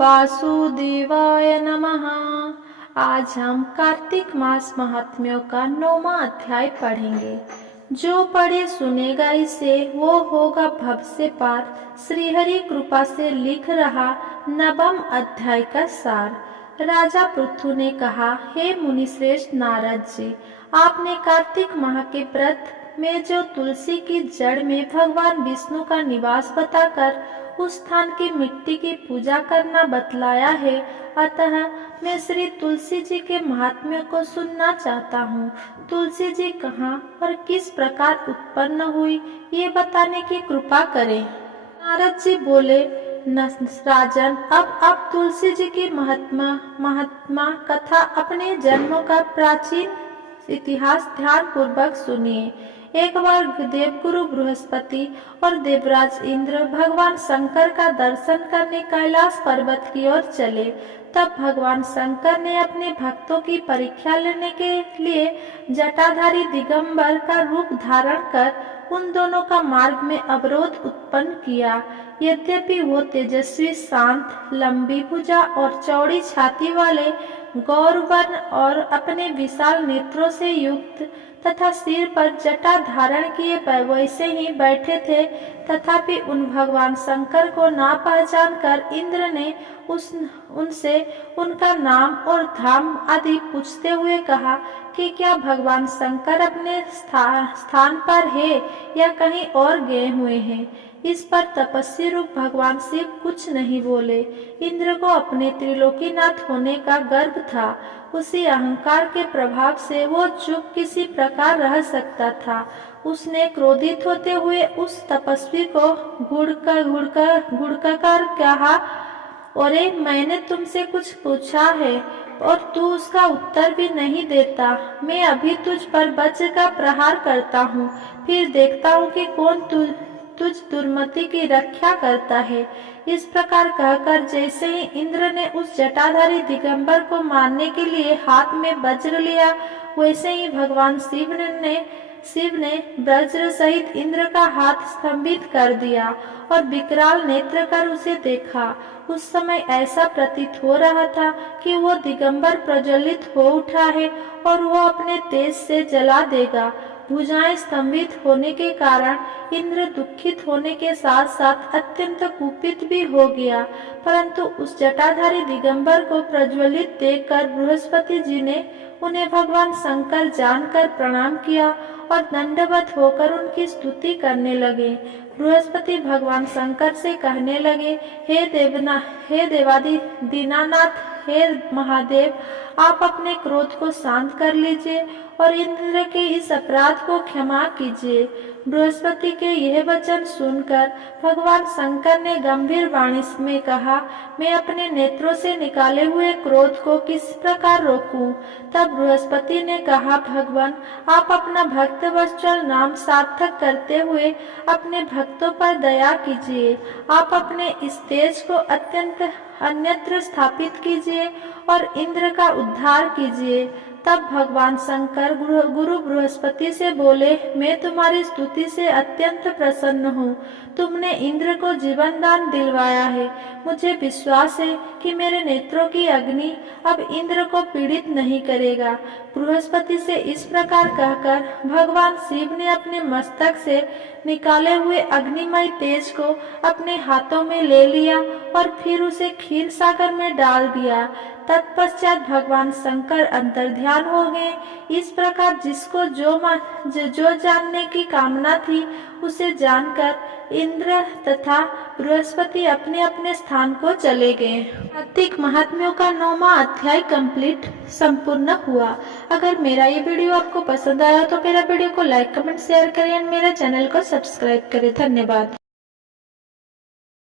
वासुदेवाय नमः। आज हम कार्तिक मास महात्म्यों का 9वां अध्याय पढ़ेंगे। जो पढ़े सुनेगा इसे वो होगा भव से पार। श्रीहरि कृपा से लिख रहा 9वां अध्याय का सार। राजा पृथु ने कहा, हे मुनिश्रेष्ठ नारद जी, आपने कार्तिक माह के व्रत में जो तुलसी की जड़ में भगवान विष्णु का निवास बताकर उस स्थान की मिट्टी की पूजा करना बतलाया है, अतः मैं श्री तुलसी जी के महात्म्य को सुनना चाहता हूँ। तुलसी जी कहाँ और किस प्रकार उत्पन्न हुई, ये बताने की कृपा करें। नारद जी बोले, राजन, अब आप तुलसी जी की महात्मा कथा अपने जन्मों का प्राचीन इतिहास ध्यान पूर्वक सुनिए। एक बार देवगुरु बृहस्पति और देवराज इंद्र भगवान शंकर का दर्शन करने कैलाश पर्वत की ओर चले। तब भगवान शंकर ने अपने भक्तों की परीक्षा लेने के लिए जटाधारी दिगंबर का रूप धारण कर उन दोनों का मार्ग में अवरोध उत्पन्न किया। यद्यपि वो तेजस्वी, शांत, लंबी भुजा और चौड़ी छाती वाले गौरवर्ण और अपने विशाल नेत्रों से युक्त तथा सिर पर जटा धारण किए वैसे ही बैठे थे, तथापि उन भगवान शंकर को ना पहचान कर इंद्र ने उनसे उनका नाम और धाम आदि पूछते हुए कहा कि क्या भगवान शंकर अपने स्थान पर है या कहीं और गए हुए हैं। इस पर तपस्वी रूप भगवान शिव कुछ नहीं बोले। इंद्र को अपने त्रिलोकीनाथ होने का गर्व था। उसी अहंकार के प्रभाव से वो चुप किसी प्रकार रह सकता था। उसने क्रोधित होते हुए उस तपस्वी को घुड़कर कहा, अरे मैंने तुमसे कुछ पूछा है और तू उसका उत्तर भी नहीं देता। मैं अभी तुझ पर वज्र का प्रहार करता हूँ, फिर देखता हूँ कि कौन तुझ दुर्मति की रक्षा करता है। इस प्रकार कहकर जैसे ही इंद्र ने उस जटाधारी दिगंबर को मारने के लिए हाथ में वज्र लिया, वैसे ही भगवान शिव ने वज्र सहित इंद्र का हाथ स्तंभित कर दिया और विकराल नेत्र कर उसे देखा। उस समय ऐसा प्रतीत हो रहा था कि वो दिगंबर प्रज्वलित हो उठा है और वो अपने तेज से जला देगा। भुजाएं स्तंभित होने के कारण इंद्र दुखित होने के साथ साथ अत्यंत कुपित भी हो गया, परंतु उस जटाधारी दिगंबर को प्रज्वलित देखकर बृहस्पति जी ने उन्हें भगवान शंकर जानकर प्रणाम किया और दंडवत होकर उनकी स्तुति करने लगे। बृहस्पति भगवान शंकर से कहने लगे, हे देवादि दीनानाथ, हे महादेव, आप अपने क्रोध को शांत कर लीजिए और इंद्र के इस अपराध को क्षमा कीजिए। बृहस्पति के यह वचन सुनकर भगवान शंकर ने गंभीर वाणी में कहा, मैं अपने नेत्रों से निकाले हुए क्रोध को किस प्रकार रोकूं? तब बृहस्पति ने कहा, भगवान, आप अपना भक्त वत्सल नाम सार्थक करते हुए अपने भक्तों पर दया कीजिए। आप अपने इस तेज को अन्यत्र स्थापित कीजिए और इंद्र का उद्धार कीजिए। तब भगवान शंकर गुरु बृहस्पति से बोले, मैं तुम्हारी स्तुति से अत्यंत प्रसन्न हूँ। तुमने इंद्र को जीवन दान दिलवाया है। मुझे विश्वास है कि मेरे नेत्रों की अग्नि अब इंद्र को पीड़ित नहीं करेगा। बृहस्पति से इस प्रकार कहकर भगवान शिव ने अपने मस्तक से निकाले हुए अग्निमय तेज को अपने हाथों में ले लिया और फिर उसे क्षीर सागर में डाल दिया। तत्पश्चात भगवान शंकर अंतर्ध्यान हो गए। इस प्रकार जिसको जो जानने की कामना थी उसे जानकर इंद्र तथा बृहस्पति अपने अपने स्थान को चले गए। कार्तिक महात्म्यों का 9वां अध्याय संपूर्ण हुआ। अगर मेरा ये वीडियो आपको पसंद आया तो मेरा वीडियो को लाइक, कमेंट, शेयर करें और मेरे चैनल को सब्सक्राइब करें। धन्यवाद।